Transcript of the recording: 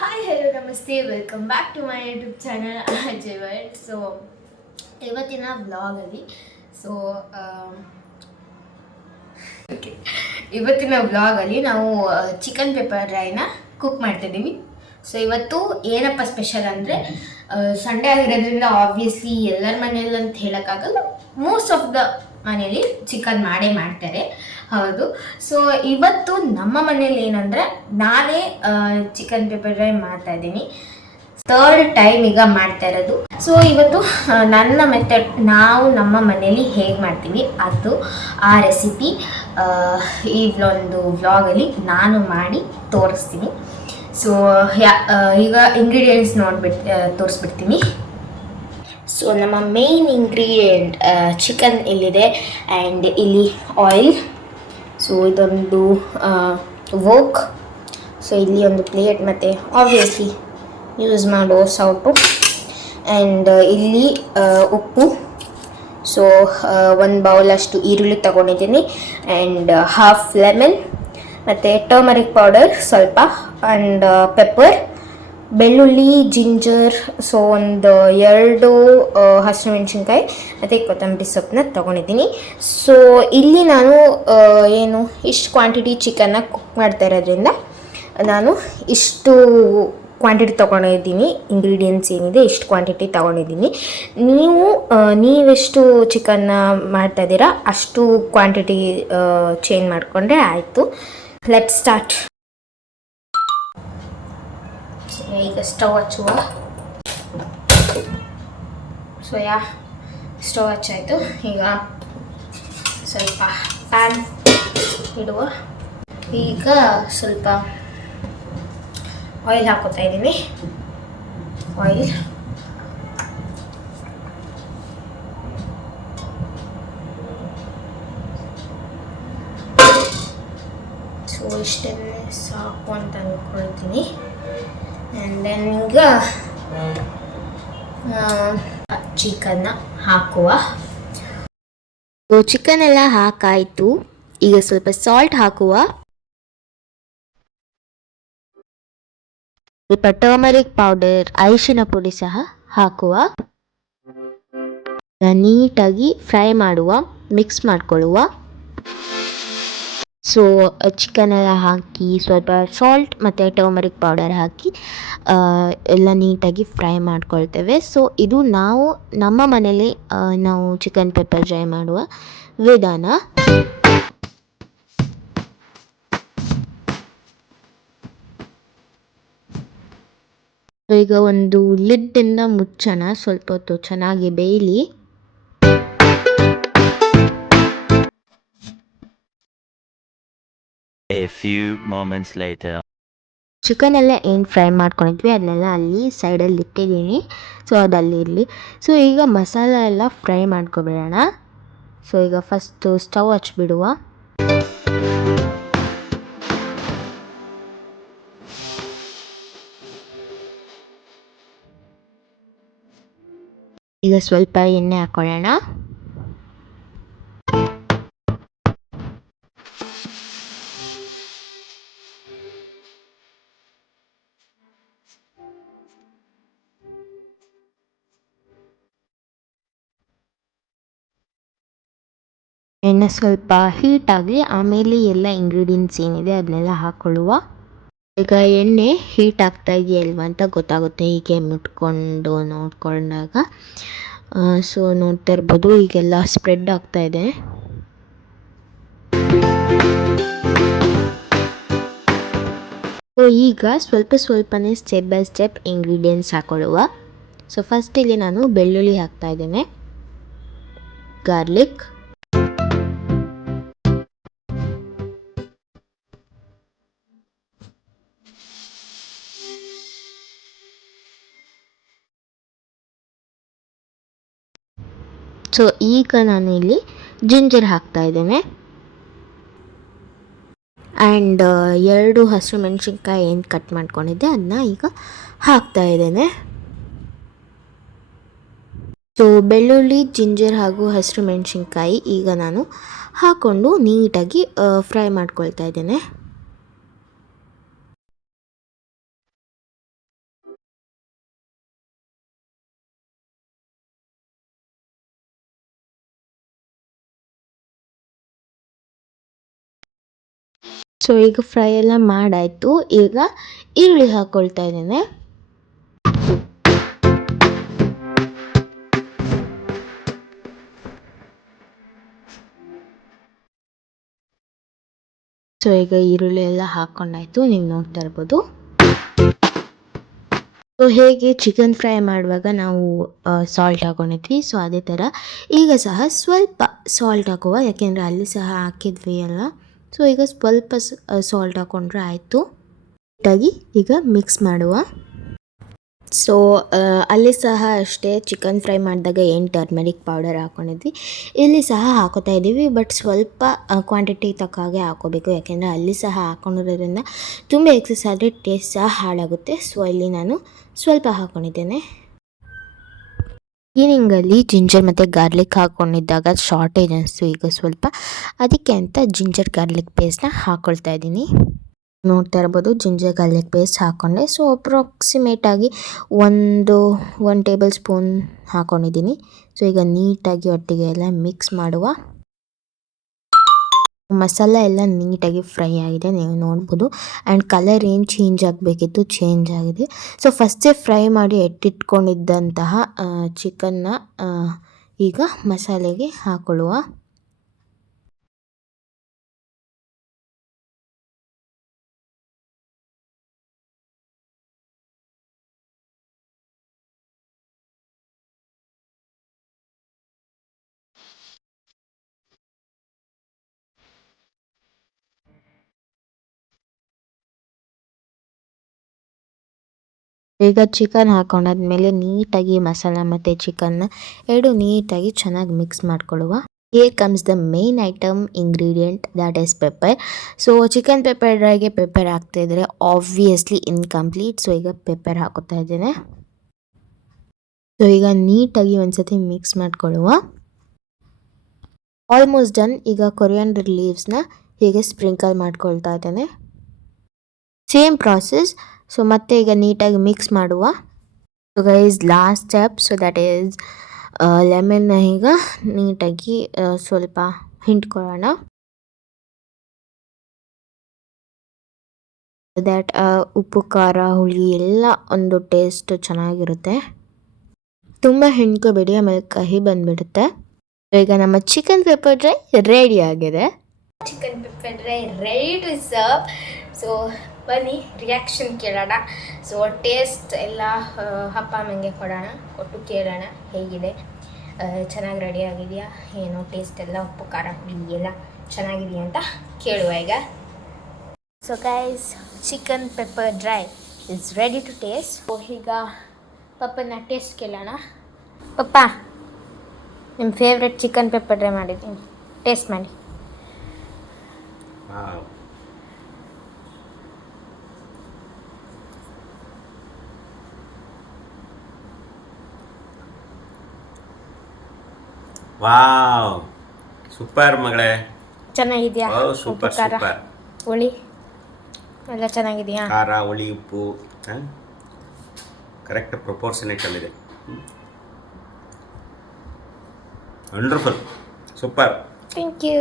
Hi hello ನಮಸ್ತೆ welcome back to my YouTube channel Ajay world. So ಇವತ್ತಿನ ವ್ಲಾಗಲ್ಲಿ so okay ಇವತ್ತಿನ ವ್ಲಾಗಲ್ಲಿ ನಾವು ಚಿಕನ್ ಪೆಪ್ಪರ್ ಡ್ರೈನ ಕುಕ್ ಮಾಡ್ತಿದ್ದೀವಿ. ಸೊ ಇವತ್ತು ಏನಪ್ಪ ಸ್ಪೆಷಲ್ ಅಂದರೆ ಸಂಡೇ ಆಗಿರೋದ್ರಿಂದ ಆಬ್ವಿಯಸ್ಲಿ ಎಲ್ಲರ ಮನೆಯಲ್ಲಿ ಅಂತ ಹೇಳೋಕ್ಕಾಗಲ್ಲ, ಮೋಸ್ಟ್ ಆಫ್ ದ ಮನೇಲಿ ಚಿಕನ್ ಮಾಡೇ ಮಾಡ್ತಾರೆ. ಹೌದು. ಸೊ ಇವತ್ತು ನಮ್ಮ ಮನೇಲಿ ಏನಂದರೆ ನಾನೇ ಚಿಕನ್ ಪೆಪ್ಪರ್ ಡ್ರೈ ಮಾಡ್ತಾ ಇದ್ದೀನಿ. ಥರ್ಡ್ ಟೈಮ್ ಈಗ ಮಾಡ್ತಾ ಇರೋದು. ಸೊ ಇವತ್ತು ನನ್ನ ಮೆಥಡ್ ನಾವು ನಮ್ಮ ಮನೇಲಿ ಹೇಗೆ ಮಾಡ್ತೀವಿ ಅದು ಆ ರೆಸಿಪಿ ಈ ಒಂದು ವ್ಲಾಗಲ್ಲಿ ನಾನು ಮಾಡಿ ತೋರಿಸ್ತೀನಿ. ಸೊ ಈಗ ಇಂಗ್ರೀಡಿಯೆಂಟ್ಸ್ ತೋರಿಸ್ಬಿಡ್ತೀನಿ. ಸೊ ನಮ್ಮ ಮೇನ್ ಇಂಗ್ರೀಡಿಯೆಂಟ್ ಚಿಕನ್ ಇಲ್ಲಿದೆ ಆ್ಯಂಡ್ ಇಲ್ಲಿ ಆಯಿಲ್. ಸೊ ಇದೊಂದು ವೋಕ್. ಸೊ ಇಲ್ಲಿ ಒಂದು ಪ್ಲೇಟ್ ಮತ್ತು ಆಬ್ವಿಯಸ್ಲಿ ಯೂಸ್ ಮಾಡೋ ಸೌಟು ಆ್ಯಂಡ್ ಇಲ್ಲಿ ಉಪ್ಪು. ಸೊ ಒಂದು ಬೌಲಷ್ಟು ಈರುಳ್ಳಿ ತೊಗೊಂಡಿದ್ದೀನಿ ಆ್ಯಂಡ್ ಹಾಫ್ ಲೆಮನ್ ಮತ್ತು ಟರ್ಮರಿಕ್ ಪೌಡರ್ ಸ್ವಲ್ಪ ಆ್ಯಂಡ್ ಪೆಪ್ಪರ್, ಬೆಳ್ಳುಳ್ಳಿ, ಜಿಂಜರ್. ಸೊ ಒಂದು 2 ಹಸಿಮೆಣಸಿನ್ಕಾಯಿ ಮತ್ತು ಕೊತ್ತಂಬರಿ ಸೊಪ್ಪನ್ನ ತೊಗೊಂಡಿದ್ದೀನಿ. ಸೊ ಇಲ್ಲಿ ನಾನು ಏನು ಇಷ್ಟು ಕ್ವಾಂಟಿಟಿ ಚಿಕನ್ನ ಕುಕ್ ಮಾಡ್ತಾ ಇರೋದ್ರಿಂದ ನಾನು ಇಷ್ಟು ಕ್ವಾಂಟಿಟಿ ತೊಗೊಂಡಿದ್ದೀನಿ. ಇಂಗ್ರೀಡಿಯೆಂಟ್ಸ್ ಏನಿದೆ ಇಷ್ಟು ಕ್ವಾಂಟಿಟಿ ತೊಗೊಂಡಿದ್ದೀನಿ. ನೀವೆಷ್ಟು ಚಿಕನ್ನ ಮಾಡ್ತಾಯಿದ್ದೀರಾ ಅಷ್ಟು ಕ್ವಾಂಟಿಟಿ ಚೇಂಜ್ ಮಾಡಿಕೊಂಡ್ರೆ ಆಯಿತು. Let start. ಈಗ ಸ್ಟವ್ ಹಚ್ಚುವ. ಸೊ ಸ್ಟವ್ ಹಚ್ಚಾಯಿತು. ಈಗ ಸ್ವಲ್ಪ ಪ್ಯಾನ್ ಇಡುವ. ಈಗ ಸ್ವಲ್ಪ ಆಯಿಲ್ ಹಾಕೋತಾ ಇದ್ದೀನಿ. ಆಯಿಲ್ ಸೊ ಇಷ್ಟನ್ನೇ ಸಾಕು ಅಂತ ಅಂದ್ಕೊಳ್ತೀನಿ. ಆ್ಯಂಡ್ ದೆನ್ ಈಗ ಚಿಕನ್ನ ಹಾಕುವ. ಚಿಕನ್ ಎಲ್ಲ ಹಾಕಾಯಿತು. ಈಗ ಸ್ವಲ್ಪ ಸಾಲ್ಟ್ ಹಾಕುವ, ಸ್ವಲ್ಪ ಟರ್ಮರಿಕ್ ಪೌಡರ್ ಅರಿಶಿನ ಪುಡಿ ಸಹ ಹಾಕುವ. ನೀಟಾಗಿ ಫ್ರೈ ಮಾಡುವ, ಮಿಕ್ಸ್ ಮಾಡಿಕೊಳ್ಳುವ. ಸೊ ಚಿಕನ್ ಎಲ್ಲ ಹಾಕಿ ಸ್ವಲ್ಪ ಸಾಲ್ಟ್ ಮತ್ತು ಟರ್ಮರಿಕ್ ಪೌಡರ್ ಹಾಕಿ ಎಲ್ಲ ನೀಟಾಗಿ ಫ್ರೈ ಮಾಡ್ಕೊಳ್ತೇವೆ. ಸೊ ಇದು ನಾವು ನಮ್ಮ ಮನೇಲಿ ನಾವು ಚಿಕನ್ ಪೆಪ್ಪರ್ ಡ್ರೈ ಮಾಡುವ ವಿಧಾನ. ಈಗ ಒಂದು ಲಿಡ್ಡಿಂದ ಮುಚ್ಚೋಣ, ಸ್ವಲ್ಪ ಹೊತ್ತು ಚೆನ್ನಾಗಿ ಬೇಯಲಿ. A few moments later. Chicken ಎಲ್ಲ ಏನು ಫ್ರೈ ಮಾಡ್ಕೊಂಡಿದ್ವಿ ಅದನ್ನೆಲ್ಲ ಅಲ್ಲಿ ಸೈಡಲ್ಲಿ ಇಟ್ಟಿದ್ದೀನಿ. ಸೊ ಅದಲ್ಲಿ ಇರಲಿ. ಸೊ ಈಗ ಮಸಾಲ ಎಲ್ಲ ಫ್ರೈ ಮಾಡ್ಕೊಬಿಡೋಣ. ಸೊ ಈಗ ಫಸ್ಟು ಸ್ಟವ್ ಹಚ್ಬಿಡುವ. ಈಗ ಸ್ವಲ್ಪ ಎಣ್ಣೆ ಹಾಕೊಳ್ಳೋಣ. ಎಣ್ಣೆ ಸ್ವಲ್ಪ ಹೀಟ್ ಆಗಲಿ, ಆಮೇಲೆ ಎಲ್ಲ ಇಂಗ್ರೀಡಿಯೆಂಟ್ಸ್ ಏನಿದೆ ಅದನ್ನೆಲ್ಲ ಹಾಕ್ಕೊಳ್ಳುವ. ಈಗ ಎಣ್ಣೆ ಹೀಟ್ ಆಗ್ತಾ ಇದೆಯಲ್ವ ಅಂತ ಗೊತ್ತಾಗುತ್ತೆ ಹೀಗೆ ಮುಟ್ಕೊಂಡು ನೋಡ್ಕೊಂಡಾಗ. ಸೊ ನೋಡ್ತಾ ಇರ್ಬೋದು ಈಗೆಲ್ಲ ಸ್ಪ್ರೆಡ್ ಆಗ್ತಾ ಇದೆ. ಸೊ ಈಗ ಸ್ವಲ್ಪನೇ ಸ್ಟೆಪ್ ಬೈ ಸ್ಟೆಪ್ ಇಂಗ್ರೀಡಿಯೆಂಟ್ಸ್ ಹಾಕೊಳ್ಳುವ. ಸೊ ಫಸ್ಟ್ ಇಲ್ಲಿ ನಾನು ಬೆಳ್ಳುಳ್ಳಿ ಹಾಕ್ತಾ ಇದ್ದೇನೆ, ಗಾರ್ಲಿಕ್, ಸೊ ಈಗ ನಾನು ಇಲ್ಲಿ ಜಿಂಜರ್ ಹಾಕ್ತಾ ಇದ್ದೇನೆ ಆ್ಯಂಡ್ 2 ಹಸಿರು ಮೆಣಸಿನ್ಕಾಯಿ ಏನು ಕಟ್ ಮಾಡ್ಕೊಂಡಿದ್ದೆ ಅದನ್ನ ಈಗ ಹಾಕ್ತಾ ಇದ್ದೇನೆ. ಸೊ ಬೆಳ್ಳುಳ್ಳಿ, ಜಿಂಜರ್ ಹಾಗೂ ಹಸಿರು ಮೆಣಸಿನ್ಕಾಯಿ ಈಗ ನಾನು ಹಾಕ್ಕೊಂಡು ನೀಟಾಗಿ ಫ್ರೈ ಮಾಡ್ಕೊಳ್ತಾ ಇದ್ದೇನೆ. ಸೊ ಈಗ ಫ್ರೈ ಎಲ್ಲ ಮಾಡಾಯಿತು. ಈಗ ಈರುಳ್ಳಿ ಹಾಕ್ಕೊಳ್ತಾ ಇದ್ದೇನೆ. ಸೊ ಈಗ ಈರುಳ್ಳಿ ಎಲ್ಲ ಹಾಕ್ಕೊಂಡಾಯ್ತು, ನೀವು ನೋಡ್ತಾ ಇರ್ಬೋದು. ಸೊ ಹೇಗೆ ಚಿಕನ್ ಫ್ರೈ ಮಾಡುವಾಗ ನಾವು ಸಾಲ್ಟ್ ಹಾಕೊಂಡಿದ್ವಿ, ಸೊ ಅದೇ ಥರ ಈಗ ಸಹ ಸ್ವಲ್ಪ ಸಾಲ್ಟ್ ಹಾಕುವ, ಯಾಕೆಂದರೆ ಅಲ್ಲಿ ಸಹ ಹಾಕಿದ್ವಿ ಅಲ್ಲ. ಸೊ ಈಗ ಸ್ವಲ್ಪ ಸಾಲ್ಟ್ ಹಾಕ್ಕೊಂಡ್ರೆ ಆಯಿತು. ನೀಟಾಗಿ ಈಗ ಮಿಕ್ಸ್ ಮಾಡುವ. ಸೊ ಅಲ್ಲಿ ಸಹ ಅಷ್ಟೇ, ಚಿಕನ್ ಫ್ರೈ ಮಾಡಿದಾಗ ಏನು ಟರ್ಮರಿಕ್ ಪೌಡರ್ ಹಾಕ್ಕೊಂಡಿದ್ವಿ, ಇಲ್ಲಿ ಸಹ ಹಾಕೋತಾ ಇದ್ದೀವಿ. ಬಟ್ ಸ್ವಲ್ಪ ಕ್ವಾಂಟಿಟಿ ತಕ್ಕ ಹಾಗೆ ಹಾಕೋಬೇಕು, ಯಾಕೆಂದರೆ ಅಲ್ಲಿ ಸಹ ಹಾಕ್ಕೊಂಡಿರೋದ್ರಿಂದ ತುಂಬ ಎಕ್ಸಸ್ ಆದರೆ ಟೇಸ್ಟ್ ಸಹ ಹಾಳಾಗುತ್ತೆ. ಸೊ ಇಲ್ಲಿ ನಾನು ಸ್ವಲ್ಪ ಹಾಕ್ಕೊಂಡಿದ್ದೇನೆ. ಈವ್ನಿಂಗಲ್ಲಿ ಜಿಂಜರ್ ಮತ್ತು ಗಾರ್ಲಿಕ್ ಹಾಕ್ಕೊಂಡಿದ್ದಾಗ ಶಾರ್ಟೇಜ್ ಅನಿಸ್ತು ಈಗ ಸ್ವಲ್ಪ, ಅದಕ್ಕೆ ಅಂತ ಜಿಂಜರ್ ಗಾರ್ಲಿಕ್ ಪೇಸ್ಟ್ನ ಹಾಕ್ಕೊಳ್ತಾ ಇದ್ದೀನಿ. ನೋಡ್ತಾ ಇರ್ಬೋದು, ಜಿಂಜರ್ ಗಾರ್ಲಿಕ್ ಪೇಸ್ಟ್ ಹಾಕ್ಕೊಂಡೆ. ಸೊ ಅಪ್ರಾಕ್ಸಿಮೇಟಾಗಿ ಒನ್ ಟೇಬಲ್ ಸ್ಪೂನ್ ಹಾಕ್ಕೊಂಡಿದ್ದೀನಿ. ಸೊ ಈಗ ನೀಟಾಗಿ ಒಟ್ಟಿಗೆ ಎಲ್ಲ ಮಿಕ್ಸ್ ಮಾಡುವ. ಮಸಾಲ ಎಲ್ಲ ನೀಟಾಗಿ ಫ್ರೈ ಆಗಿದೆ, ನೀವು ನೋಡ್ಬೋದು. ಆ್ಯಂಡ್ ಕಲರ್ ಏನು ಚೇಂಜ್ ಆಗಬೇಕಿತ್ತು, ಚೇಂಜ್ ಆಗಿದೆ. ಸೊ ಫಸ್ಟೇ ಫ್ರೈ ಮಾಡಿ ಎತ್ತಿಟ್ಕೊಂಡಿದ್ದಂತಹ ಚಿಕನ್ನ ಈಗ ಮಸಾಲೆಗೆ ಹಾಕೊಳ್ಳುವ. ಈಗ ಚಿಕನ್ ಹಾಕೊಂಡಾದ್ಮೇಲೆ ನೀಟಾಗಿ ಮಸಾಲ ಮತ್ತು ಚಿಕನ್ನ ಎರಡು ನೀಟಾಗಿ ಚೆನ್ನಾಗಿ ಮಿಕ್ಸ್ ಮಾಡ್ಕೊಳ್ಳುವ. Here comes the main item ingredient, that is pepper. So chicken pepper ಡ್ರೈಗೆ ಪೆಪ್ಪರ್ ಹಾಕ್ತಾಯಿದ್ರೆ ಆಬ್ವಿಯಸ್ಲಿ ಇನ್ಕಂಪ್ಲೀಟ್. ಸೊ ಈಗ ಪೆಪ್ಪರ್ ಹಾಕೋತಾ ಇದ್ದೇನೆ. ಸೊ ಈಗ ನೀಟಾಗಿ ಒಂದ್ಸತಿ ಮಿಕ್ಸ್ ಮಾಡ್ಕೊಳ್ಳುವ. Almost done. ಈಗ ಕೊರಿಯಾಂಡರ್ ಲೀವ್ಸ್ನ ಹೀಗೆ ಸ್ಪ್ರಿಂಕಲ್ ಮಾಡ್ಕೊಳ್ತಾ ಇದ್ದೇನೆ. Same process. ಸೊ ಮತ್ತೆ ಈಗ ನೀಟಾಗಿ ಮಿಕ್ಸ್ ಮಾಡುವ. So guys, last step, so that is ಲೆಮನ್ನ ಈಗ ನೀಟಾಗಿ ಸ್ವಲ್ಪ ಹಿಂಡ್ಕೊಳ್ಳೋಣ. ದ್ಯಾಟ್ ಉಪ್ಪು ಖಾರ ಹುಳಿ ಎಲ್ಲ ಒಂದು ಟೇಸ್ಟ್ ಚೆನ್ನಾಗಿರುತ್ತೆ. ತುಂಬ ಹಿಂಡ್ಕೋಬೇಡಿ, ಆಮೇಲೆ ಕಹಿ ಬಂದುಬಿಡುತ್ತೆ. ಈಗ ನಮ್ಮ ಚಿಕನ್ ಪೆಪ್ಪರ್ ಡ್ರೈ ರೆಡಿ ಆಗಿದೆ. Chicken pepper dry ready to serve. So ಬನ್ನಿ ರಿಯಾಕ್ಷನ್ ಕೇಳೋಣ. ಸೊ ಟೇಸ್ಟ್ ಎಲ್ಲ ಅಪ್ಪ ಅಮ್ಮಂಗೆ ಕೊಟ್ಟು ಕೇಳೋಣ ಹೇಗಿದೆ, ಚೆನ್ನಾಗಿ ರೆಡಿ ಆಗಿದೆಯಾ, ಏನು ಟೇಸ್ಟ್ ಎಲ್ಲ ಉಪ್ಪು ಖಾರ ಹುಳಿ ಎಲ್ಲ ಚೆನ್ನಾಗಿದೆಯಾ ಅಂತ ಕೇಳುವ ಈಗ. So guys, chicken pepper dry is ready to taste. So ಈಗ ಪಪ್ಪನ ಟೇಸ್ಟ್ ಕೇಳೋಣ. ಪಪ್ಪ, ನಿಮ್ಮ ಫೇವ್ರೆಟ್ ಚಿಕನ್ ಪೆಪ್ಪರ್ ಡ್ರೈ ಮಾಡಿದ್ದೀನಿ, ಟೇಸ್ಟ್ ಮಾಡಿ. ವಾವ್, ಸೂಪರ್ ಮಗಳೇ. ಚೆನ್ನಾಗಿದೆಯಾ? ಸೂಪರ್ ಖಾರ ಸೂಪರ್. ಹುಳಿ ಎಲ್ಲ ಚೆನ್ನಾಗಿದೆಯಾ? ಖಾರ ಹುಳಿ ಉಪ್ಪು ಕರೆಕ್ಟ್ ಪ್ರಪೋರ್ಷನೇಟಲ್ಲಿದೆ. Wonderful, super. Thank you.